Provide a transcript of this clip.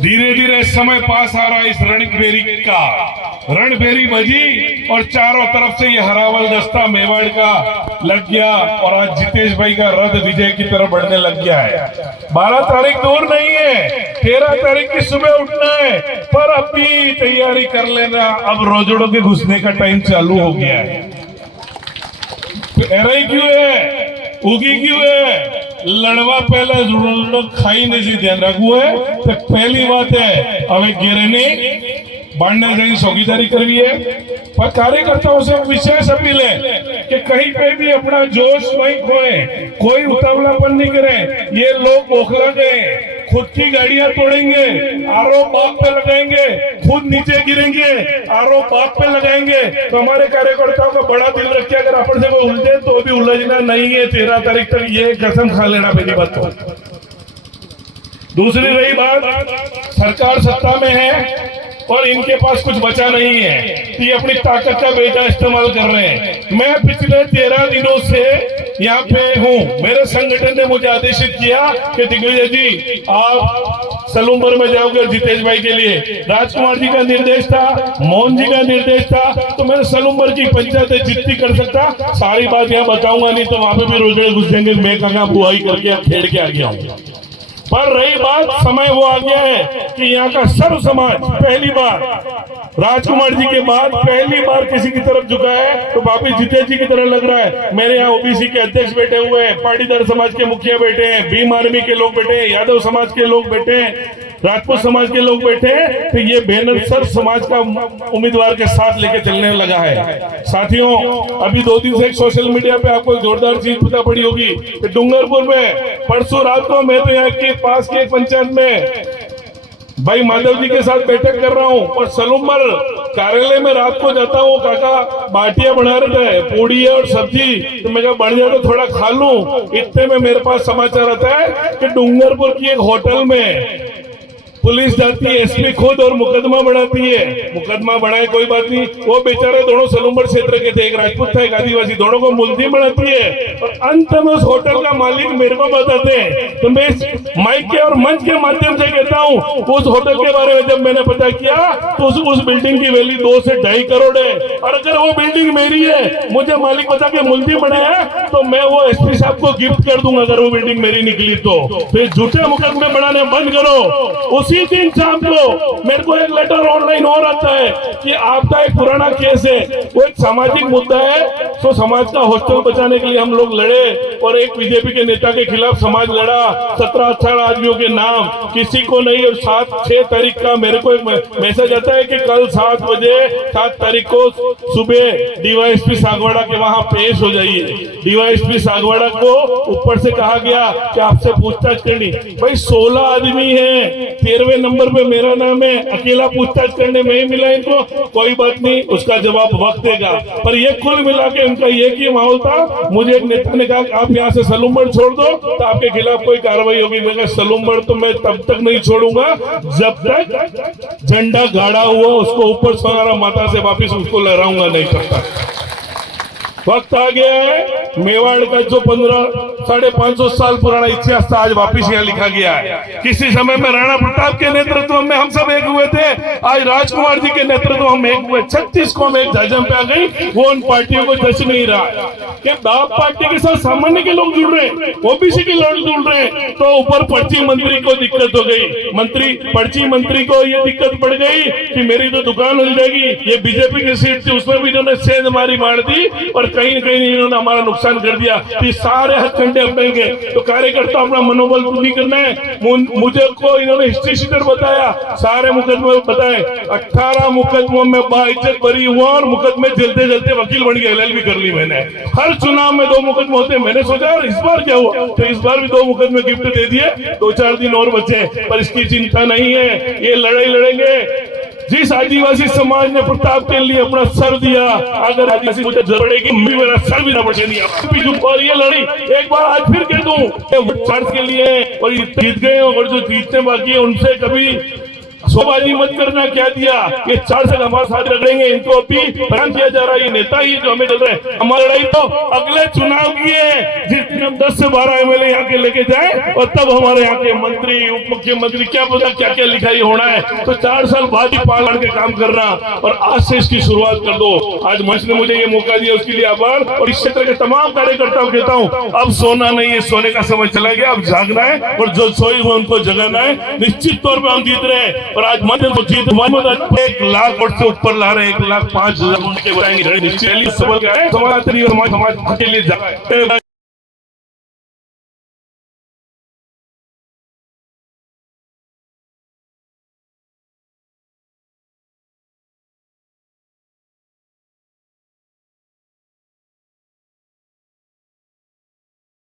धीरे धीरे समय पास आ रहा है इस रणभेरी का। रणभेरी बजी और चारों तरफ से ये हरावल दस्ता मेवाड़ का लग गया और आज जितेश भाई का रथ विजय की तरफ बढ़ने लग गया है। 12 तारीख दूर नहीं है, 13 तारीख की सुबह उठना है, पर अभी तैयारी कर लेना। अब रोजड़ों के घुसने का टाइम चालू हो गया है। एराई क्यों है, उगी क्यों है, लड़वा पहला खाई नहीं ध्यान रखू है। तो पहली बात है हमें गिरने बांधने जाने चौकीदारी करवी है, पर कार्यकर्ताओं से विशेष अपील है कि कहीं पे भी अपना जोश नहीं खोए, कोई उतावलापन नहीं करे। ये लोग बौखला गए, खुद की गाड़ियां तोड़ेंगे, आरोप बात पे लगाएंगे, खुद नीचे गिरेंगे, आरोप बात पे लगाएंगे। तो हमारे कार्यकर्ताओं का बड़ा दिल रखे, अगर अपन से कोई उलझे तो भी उलझना नहीं है 13 तारीख तक, ये कसम खा लेना पहली बात तो। दूसरी रही बात, सरकार सत्ता में है और इनके पास कुछ बचा नहीं है, तो ये अपनी ताकत का बेटा इस्तेमाल कर रहे हैं। मैं पिछले 13 दिनों से यहाँ पे हूँ। मेरे संगठन ने मुझे आदेशित किया कि दिग्विजय जी आप सलूम्बर में जाओगे जितेश भाई के लिए। राजकुमार जी का निर्देश था, मोहन जी का निर्देश था, तो मैंने सलूम्बर की पंचायत जितनी कर सकता सारी बात यहाँ बताऊंगा, नहीं तो वहां पे भी रोजड़े घुस जाएंगे। मैं कहा बुआई करके खेड़ के आ गया हूँ। पर रही बात, समय वो आ गया है कि यहाँ का सर्व समाज पहली बार राजकुमार जी के बाद पहली बार किसी की तरफ झुका है, तो वापिस जितेश जी की तरह लग रहा है। मेरे यहाँ ओबीसी के अध्यक्ष बैठे हुए हैं, पाटीदार समाज के मुखिया बैठे हैं, भीम आर्मी के लोग बैठे हैं, यादव समाज के लोग बैठे हैं, राजपूत समाज के लोग बैठे हैं। तो ये बैनर सर्व समाज का उम्मीदवार के साथ लेके चलने लगा है। साथियों, अभी 2 दिन से एक सोशल मीडिया पे आपको एक जोरदार चीज पता पड़ी होगी, डूंगरपुर में परसों रात को मैं तो यहाँ के पास के पंचायत में भाई माधव जी के साथ बैठक कर रहा हूँ और सलूम्बर कार्यालय में रात को जाता हूँ। काका बाटियां बना रहे थे, पूड़ी और सब्जी, तो मैं बन जाए तो थोड़ा खा लूं। इतने में मेरे पास समाचार आता है कि डूंगरपुर की एक होटल में पुलिस जाती है, एसपी खुद, और मुकदमा बढ़ाती है। मुकदमा बढ़ाए कोई बात नहीं, वो बेचारे दोनों सलूम्बर क्षेत्र के थे, एक राजपूत था एक आदिवासी, दोनों को मुलजिम बढ़ाती है। और अंत में उस होटल का मालिक मेरे को बताते हैं, तो मैं माइक के और मंच के माध्यम से कहता हूँ, उस होटल के बारे में जब मैंने पता किया तो उस बिल्डिंग की वैल्यू 2 से 2.5 करोड़ है। और अगर वो बिल्डिंग मेरी है, मुझे मालिक बता के मुलजिम बनाया, तो मैं वो एसपी साहब को गिफ्ट कर दूंगा अगर वो बिल्डिंग मेरी निकली तो। फिर झूठे मुकदमे बनाने बंद करो। उसी दिन शाम को मेरे को एक लेटर ऑनलाइन और आता है कि आपका एक पुराना केस है, वो एक सामाजिक मुद्दा है, तो समाज का हॉस्टल बचाने के लिए हम लोग लड़े और एक बीजेपी के नेता के खिलाफ समाज लड़ा। 17-18 आदमियों के नाम किसी को नहीं। और 7-6 तारीख का मेरे को एक मैसेज आता है कि कल 7 बजे 7 तारीख को सुबह डीवाईएसपी सागवाड़ा के वहां पेश हो जाइए। डीवाईएसपी सागवाड़ा को ऊपर से कहा गया कि आपसे पूछताछ करनी। भाई 16 आदमी है, 13वें नंबर पे मेरा नाम है, अकेला पूछताछ करने में ही मिला इनको। कोई बात नहीं, उसका जवाब वक्त देगा। पर ये कुल मिला के उनका ये की माहौल था। मुझे एक नेता ने कहा आप यहाँ से सलूम्बर छोड़ दो तो आपके खिलाफ कोई कार्रवाई होगी। मैं सलूम्बर तो मैं तब तक नहीं छोड़ूंगा जब तक झंडा गाड़ा हुआ उसको ऊपर सवारा माता से वापिस उसको लहराऊंगा नहीं करता। वक्त आ गया है, मेवाड़ का जो 550 साल पुराना इतिहास था आज वापिस यहाँ लिखा गया है। किसी समय में राणा प्रताप के नेतृत्व में हम सब एक हुए थे, आज राजकुमार जी के नेतृत्व हम एक हुए। 36 कौम एक जाजम पे आ गई, वो उन पार्टियों को जच नहीं रहा कि बाप पार्टी के साथ सामान्य के लोग जुड़ रहे हैं, ओबीसी के लोग जुड़ रहे हैं, तो ऊपर पर्ची मंत्री को दिक्कत हो गई। पर्ची मंत्री को ये दिक्कत पड़ गई कि मेरी तो दुकान हिल जाएगी। ये बीजेपी की सीट थी, उसमें भी इन्होंने सेंधमारी मार दी और कहीं न कहीं इन्होंने हमारा नुकसान कर दिया। तो सारे हथकंडे अपनेंगे तो कार्यकर्ता अपना मनोबल पूरी करना है। मुझे को इन्होंने हिस्ट्री शीटर बताया, सारे मुकदमे बताए। 18 मुकदमों में बाइज्जत बरी हुआ और मुकदमे जलते जलते वकील बन गया, LLB कर ली मैंने। हर चुनाव में 2 मुकदमे होते। मैंने सोचा इस बार क्या हुआ, तो इस बार भी 2 मुकदमे गिफ्ट दे दिए, 2-4 दिन और बचे। पर इसकी चिंता नहीं है, ये लड़ाई लड़ेंगे। जिस आदिवासी समाज ने प्रताप के लिए अपना सर दिया, अगर आदिवासी मुझे जरूरत पड़ेगी मैं मेरा सर भी ना बचे दिया। और ये लड़ी एक बार आज फिर कह दूं के लिए और जीत गए और जो जीतने बाकी है उनसे कभी शोबाजी मत करना, क्या दिया ये 4 साल हमारे साथ रगड़ेंगे, इनको अभी बयान किया जा रहा है, ये नेता ही जो हमें चल रहे हैं। हमारी लड़ाई तो अगले चुनाव की है, जिसमें हम 10 से 12 एमएलए यहाँ के लेके जाए और तब हमारे यहाँ के मंत्री उप मुख्यमंत्री क्या पता क्या क्या लिखाई होना है। तो 4 साल बाद ही पालन के काम करना और आज से इसकी शुरुआत कर दो। आज मंच ने मुझे ये मौका दिया, उसके लिए आभार। और इस क्षेत्र के तमाम कार्यकर्ताओं कहता हूँ, अब सोना नहीं है, सोने का समय चला गया, अब जागना है और जो सोए हुए उनको जगाना है। निश्चित तौर पर हम जीत रहे हैं और आज मध्य तो जीत 1 लाख वोट से ऊपर ला रहे हैं, 1,05,000 वोट के बताएंगे। निश्चित सबल का है समाज के लिए